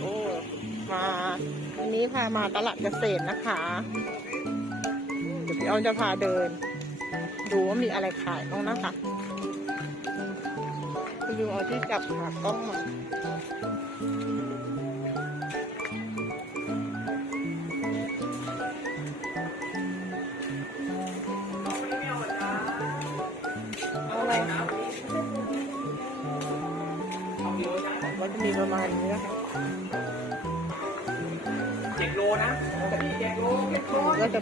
โอ้มาวันนี้พามาตลาดเกษตรนะคะ เดี๋ยวพี่อ้อนจะพาเดิน ดูว่ามีอะไรขายบ้างนะคะคุณดูเอาที่จับขากล้องมา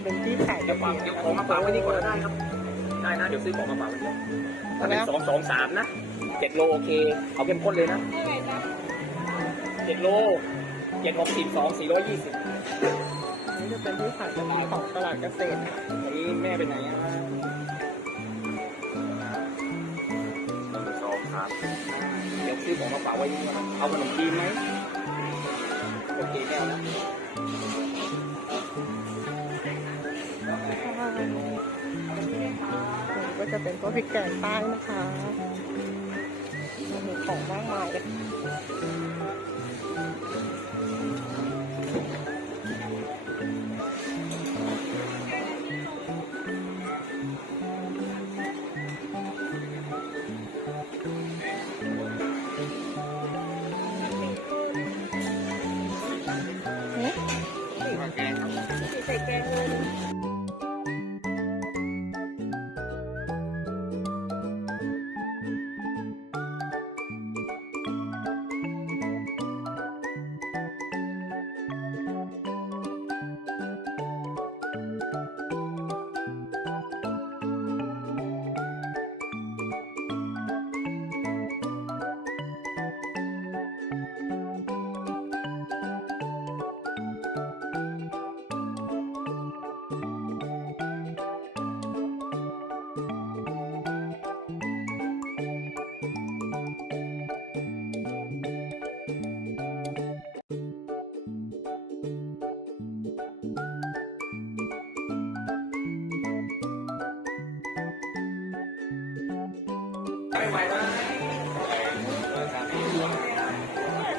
เป็นที่ขายเดี๋ยวฝากเดี๋ยวของมาฝากไว้นี่ก่อนได้ครับ ได้นะ เดี๋ยวซื้อของมาฝากไว้ก่อนถ้าเป็นสองสองสามนะเจ็ดโลโอเค เอาเข้มข้นเลยนะเจ็ดโลเจ็ดหกสิบสองสี่ร้อยยี่สิบอันนี้จะเป็นที่ขายของตลาดเกษตรค่ะอันนี้แม่เป็นไหนอะหนึ่งสองสามเดี๋ยวซื้อของมาฝากไว้นี่ก่อนนะเอาขนมจีนไหมโอเคแม่เอานะ จะเป็นพวกพริกแกงใต้นะคะมีของมากมายเลย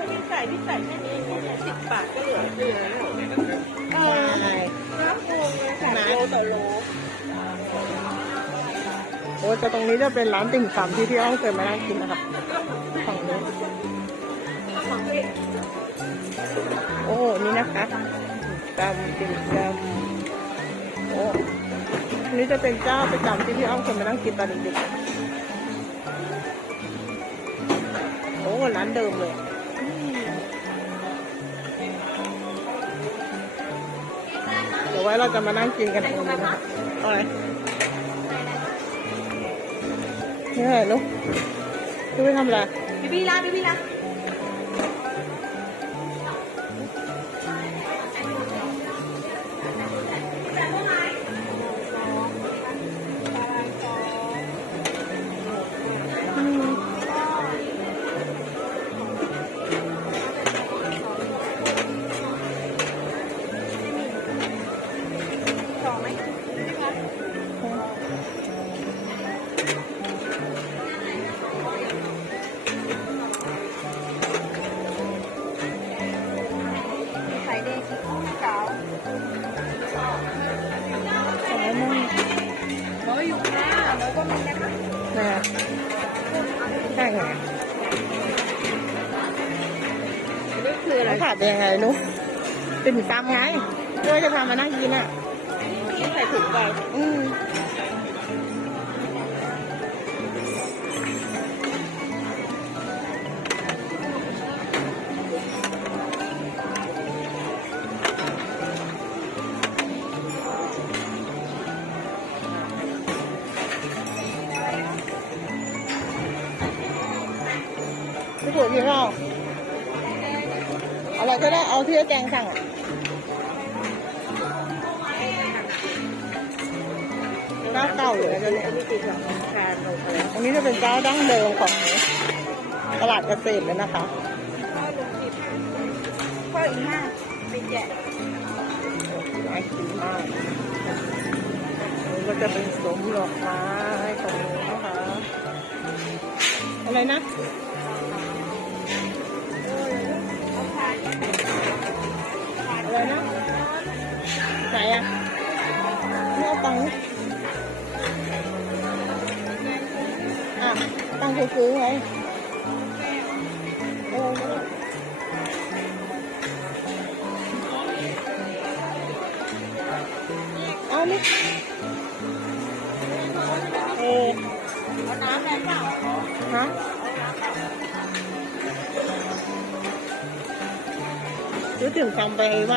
พี่ใส่พี่ใส่แค่นี้สิบบาทก็เหลือเหลือเออน้ำพวงเลยค่ะโลต่อโลโอ้แต่ตรงนี้จะเป็นร้านติ่มซำที่พี่อ้อมเคยมานั่งกินนะคะฝั่งนี้โอ้ นี่นะคะจำติ่มซำโอ้นนี้จะเป็นเจ้าประจำที่พี่อ้อมเคยมานั่งกินตอนเด็กๆ โอ้ร้านเดิมเลยเดี๋ยวไว้เราจะมานั่งกินกันตรงนี้นะคะเอาอะไรนี่อะไรลูกพี่ไปทำอะไรพี่พี่ละพี่พี่ละ ติ่มซำไงเพื่อจะพามานั่งกินอะใส่ถุงไปอืมพี่ปุ๋ยกินข้าวอะไรก็ได้เอาที่แกงสั่งอะ ลยอันนี้จะเป็นเจ้าดั้งเดิมของตลาดเกษตรเลยนะคะพ่ออีกห้าไปแจกน่ากินมากนี่ก็จะเป็นสมดอกไม้ตรงนะคะอะไรนะอะไรนะไหนอะเม่เอาตังค์ ม่เปล่าฮะรู้ถึงทำไปไห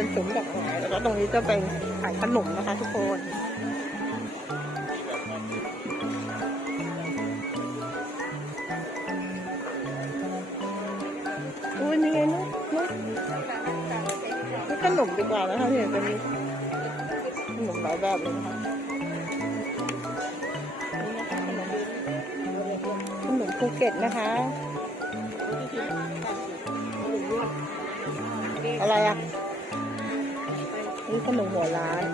เป็นซุ้มดอกไม้แล้วก็ตรงนี้จะเป็นขายขนมนะคะทุกคนอุ้ยนี่ไงนุ๊กนุ๊กนี่ขนมดีกว่านะคะเนี่ยจะมีขนมหลายแบบเลยนะคะขนมขนมภูเก็ตนะคะอะไรอะ นี่ขนมหัวร้าน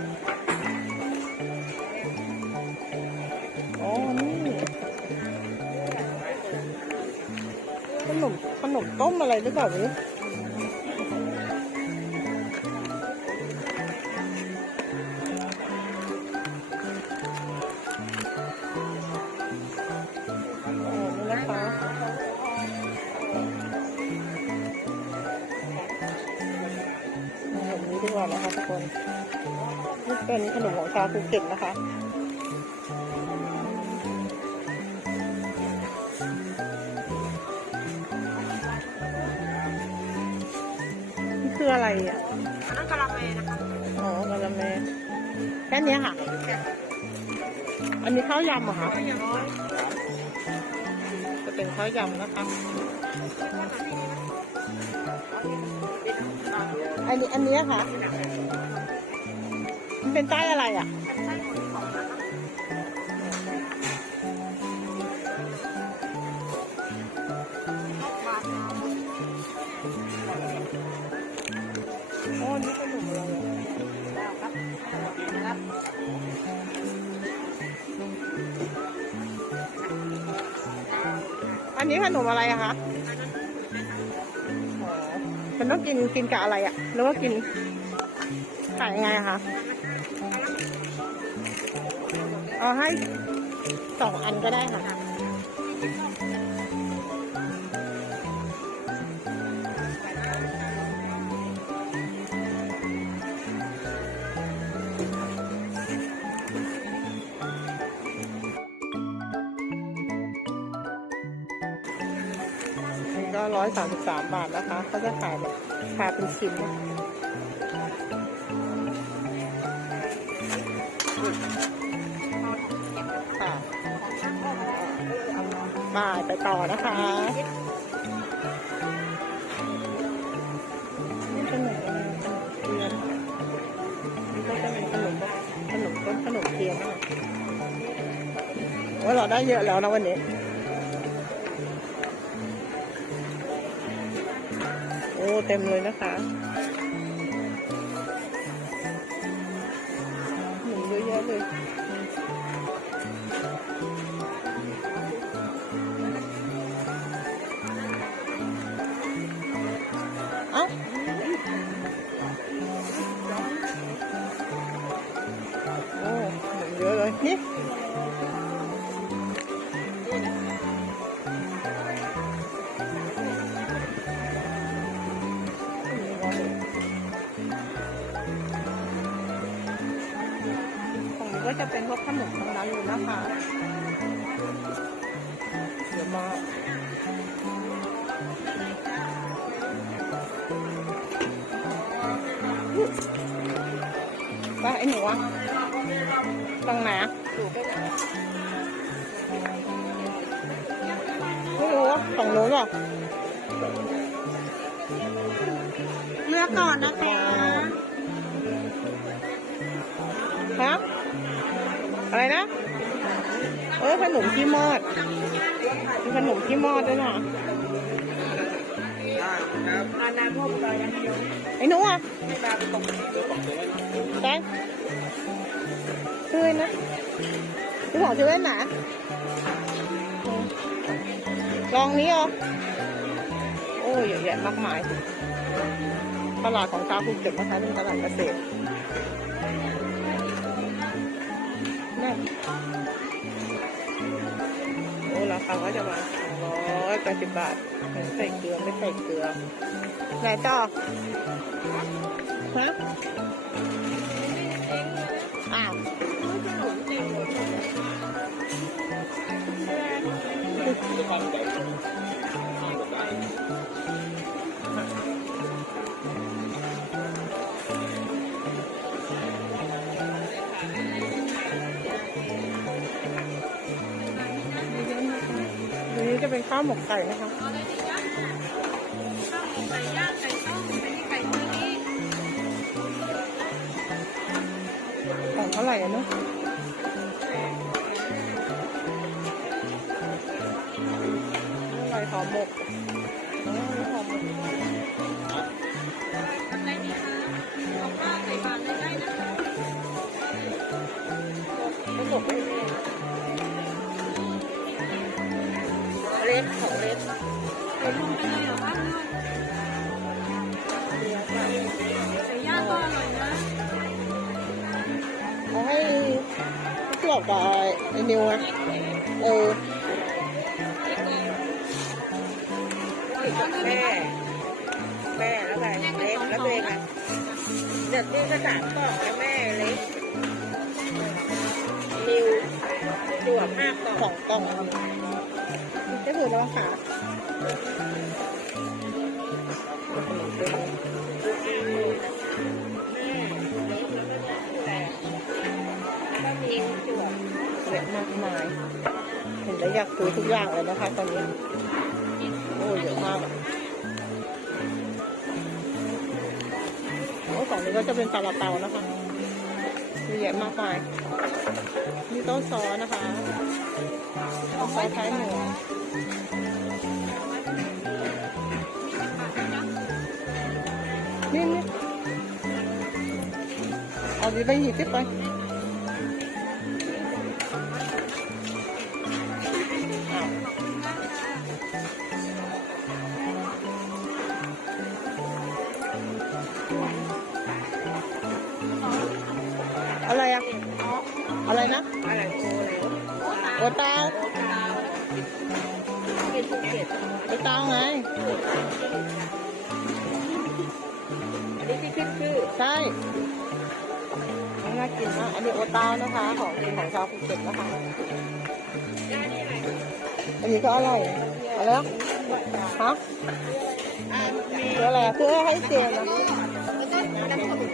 อ๋อ นี่ ขนม ขนมต้มอะไรหรือเปล่าเนี่ย เป็นขนมของชาวภูเก็ตนะคะนี่คืออะไรอะอันนั้นกะละแมนะคะ อ๋อกะละแมแค่เนี้ยค่ะ อันนี้ข้าวยำเหรอคะก็ยังน้อยจะเป็นข้าวยำนะคะอันนี้อันเนี้ยค่ะมัน เป็นใต้อะไรอะอ๋อนี่ขนมอะไรอะอันนี้ขนมอะไรอะคะอ๋อมันต้องกินกินกับอะไรอะหรือว่ากิน ขายยังไงคะเอาให้สองอันก็ได้ค่ะ ก็ร้อยสามสิบสามบาทนะคะเขาจะขายแบบขายเป็นชิ้น บายไปต่อนะคะขนมเทียนนี่ก็จะเป็นขนมขนมต้นขนมเทียนว่าเราได้เยอะแล้วนะวันนี้โอ้เต็มเลยนะคะ ป้าไอ้หนูอะตรงไหนอะไม่รู้ว่าของนู้นหรอเลือกก่อนนะคะฮะอะไรนะ เออขนมขี้มอดมีขนมขี้มอดด้วยนะ อานาพวกเรายังเดียวไอ้หนูอะไม่มาไปตกแตงช่วยนะพี่ของช่วยหนาลองนี้เหรอโอ้ยเยอะแยะมากมาย ตลาดของชาวภูเก็ตนะคะเป็นตลาดเกษตรแน่นโอ้ราคาก็จะมาร้ อยแปดสิบบาทไม่ใส่เกลือไม่ใส่เกลือไหนต่อฮะอ้าวาวหมกไก่นะคะไก่ย่างไก่ต้มไก่มือนี้ของเท่าไหร่อะเนาะอะไรหอมหมกอ๋อหอมหมกทำไรดีคะเอาข้าวใส่บาตรได้นะคะ เกี่ยวกับไอ้นิวไงเออแม่แม่แล้วไงเล็กแล้วเองไงเดี๋ยวนี่ก็สามกล่องแล้วแม่เล็กนิวจวบห้ากล่องสองกล่องจะถือแล้วค่ะ แล้วอยากซื้อทุกอย่างเลยนะคะตอนนี้ โอ้เยอะมากอะโอ้ฝั่งนี้ก็จะเป็นซาลาเปานะคะมีเยอะมากมายมีโต๊ะซอสนะคะซอสท้ายหมูนี่นี่เอาดีไปหยิบสิไป ใช่น่ากินมากอันนี้โอตานะคะ ของกินของชาวภูเก็ตนะคะอันนี้ก็อร่อยอะไรนะฮะคืออะไรอะคือให้เจนนะแล้วก็น้ำข้าวหมู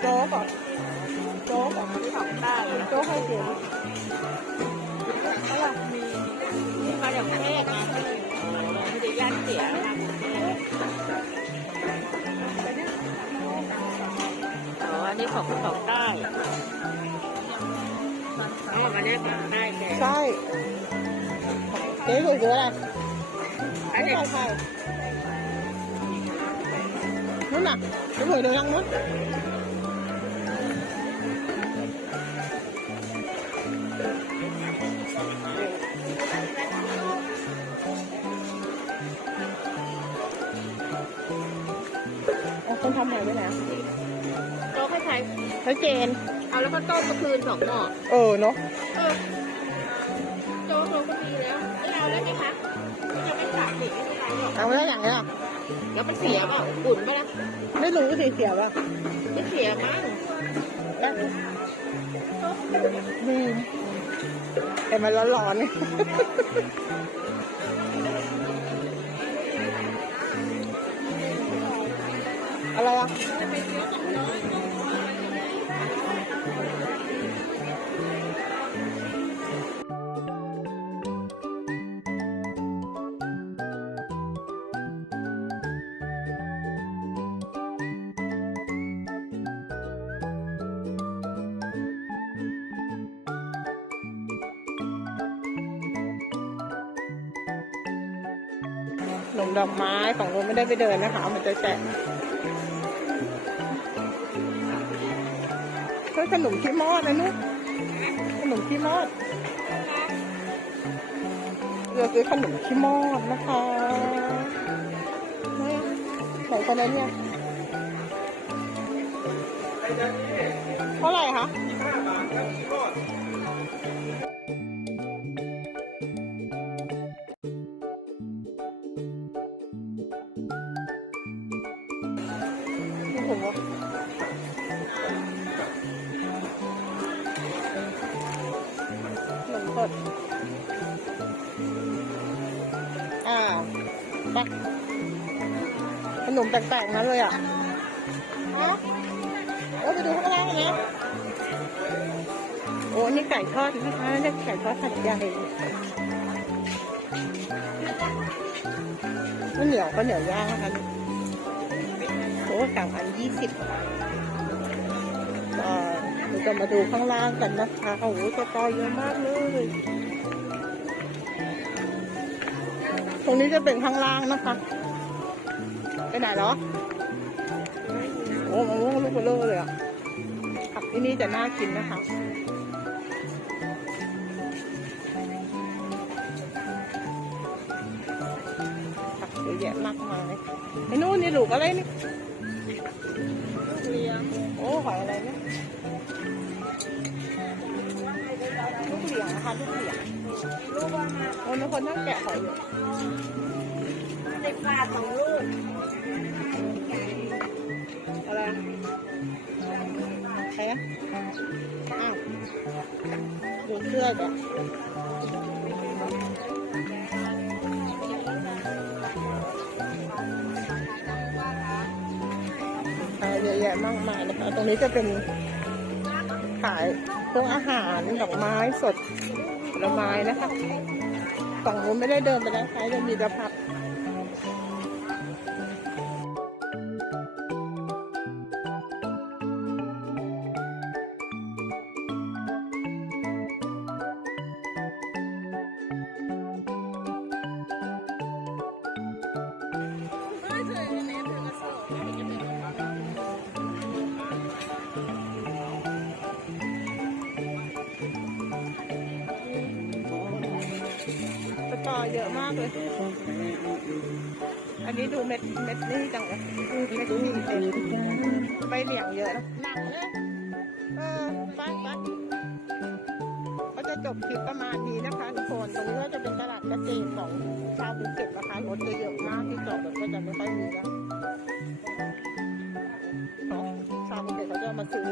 โจ๊กก่อนโจ๊กก่อนของต้โจ๊กให้เจนแล้วมีนี่มาจากแพร่มาไม่ได้ย่านเสีย นนี้ของของใต้อ๋อมาเนี่ยของใต้แกใช่เจ๊ถูกหรืออะไรอันไม่นี้ใช่ใช่นู่นน่ะไปหวยเดี๋ยวยังนู้นเอาคนทำใหม่ไปไหนอะโต๊ะ ให้ใช้ให้เจน เอาแล้วก็ต้มกระพืนสองหม้อเออเนาะเออโจ๊กโจ๊กก็มีแล้วไม่เอาแล้วไหมคะยังไม่ตัดสิไม่เป็นไรหรอกเอาไว้ได้อย่างนี้อะเดี๋ยวมันเสียเปล่าอุ่นไปละไม่รู้สิเสียป่ะไม่เสียมั้งนี่แต่มันร้อนๆเนี่ยอะไรอะ นมดอกไม้ฝั่งนู้นไม่ได้ไปเดินนะคะ มันจะแจกขนมขี้มอดนะนุ๊กขนมขี้มอดเราซื้อขนมขี้มอดนะคะเฮ้ยของคนนั้นเนี่ยเท่าไหร่คะโอ้ แปลกๆนั้นเลยอะฮะโอ้ไปดูข้างล่างกันนะโอ้นี่ไก่ทอดนะคะนี่ไก่ทอดผัดใหญ่ข้าวเหนียวข้าวเหนียวย่างนะคะโอ้สามอันยี่สิบเราจะมาดูข้างล่างกันนะคะโอ้โหสตอเยอะมากเลย ตรงนี้จะเป็นข้างล่างนะคะ ไปไหนเหรอโอ้มะม่วงลูกเบลอเลยอะผักที่นี่จะน่ากินนะคะผักเยอะแยะมากมายไอ้นู่นนี่ลูกอะไรนี่ลูกเลี้ยงโอ้หอยอะไรเนี่ยลูกเหลียงนะคะลูกเหลียงลูกว่ามาโอ้นคนนั่งแกะหอยอยู่เด็กปลาสองลูกอะไร ใครนะอ้าวดูเสื้อจ้ะอ่าเยอะแยะมากมายนะคะ ตรงนี้จะเป็นขายพวกอาหารดอกไม้สดผลไม้นะคะฝั่งนู้นไม่ได้เดินไปแล้วใช้จะมีแต่ผัก สตอเยอะมากเลย อันนี้ดูเม็ดเม็ดนี่จังเลยเม็ดนี่เต็มใบเหมี่ยงเยอะนะหนักเลย เออไปไปก็จะจบคลิปประมาณนี้นะคะทุกคน ตรงนี้ก็จะเป็นตลาดเกษตรของชาวภูเก็ตนะคะรถจะเยอะมากที่จอดรถก็จะไม่ค่อยมีนะชาวภูเก็ตเขาจะมาซื้อ